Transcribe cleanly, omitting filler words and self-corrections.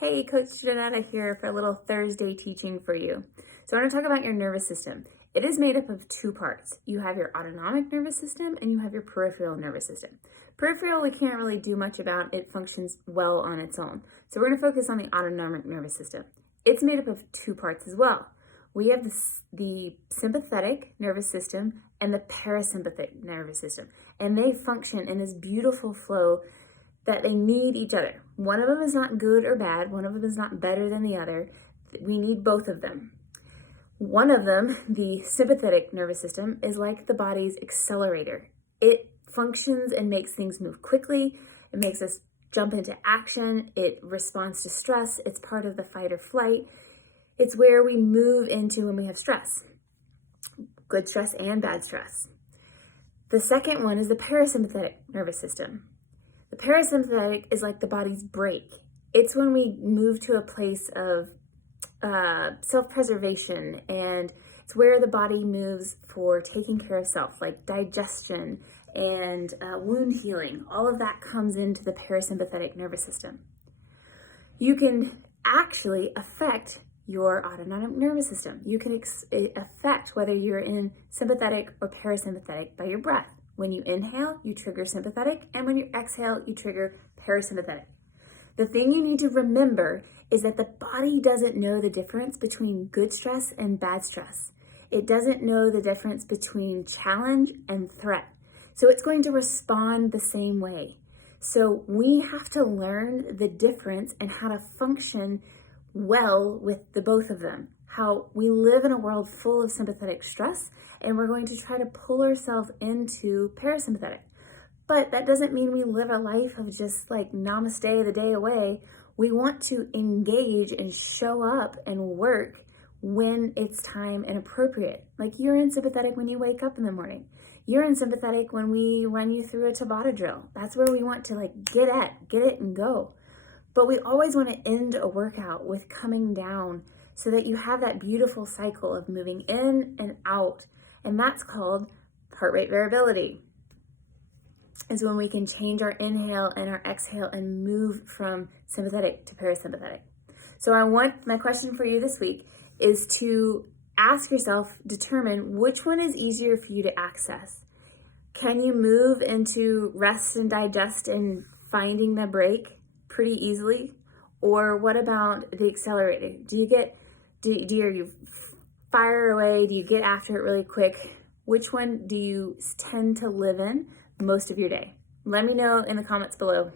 Hey, Coach Janetta here for a little Thursday teaching for you. So I want to talk about your nervous system. It is made up of two parts. You have your autonomic nervous system and you have your peripheral nervous system. Peripheral, we can't really do much about. It functions well on its own. So we're going to focus on the autonomic nervous system. It's made up of two parts as well. We have the sympathetic nervous system and the parasympathetic nervous system, and they function in this beautiful flow that they need each other. One of them is not good or bad. One of them is not better than the other. We need both of them. One of them, the sympathetic nervous system, is like the body's accelerator. It functions and makes things move quickly. It makes us jump into action. It responds to stress. It's part of the fight or flight. It's where we move into when we have stress, good stress and bad stress. The second one is the parasympathetic nervous system. The parasympathetic is like the body's brake. It's when we move to a place of self-preservation, and it's where the body moves for taking care of self, like digestion and wound healing. All of that comes into the parasympathetic nervous system. You can actually affect your autonomic nervous system. You can affect whether you're in sympathetic or parasympathetic by your breath. When you inhale, you trigger sympathetic, and when you exhale, you trigger parasympathetic. The thing you need to remember is that the body doesn't know the difference between good stress and bad stress. It doesn't know the difference between challenge and threat. So it's going to respond the same way. So we have to learn the difference and how to function well with the both of them. How we live in a world full of sympathetic stress, and we're going to try to pull ourselves into parasympathetic. But that doesn't mean we live a life of just like namaste the day away. We want to engage and show up and work when it's time and appropriate. Like you're in sympathetic when you wake up in the morning. You're in sympathetic when we run you through a Tabata drill. That's where we want to like get it and go. But we always want to end a workout with coming down so that you have that beautiful cycle of moving in and out. And that's called heart rate variability. Is when we can change our inhale and our exhale and move from sympathetic to parasympathetic. So my question for you this week is to ask yourself, determine which one is easier for you to access. Can you move into rest and digest and finding the break pretty easily? Or what about the accelerator? Do you fire away? Do you get after it really quick? Which one do you tend to live in most of your day? Let me know in the comments below.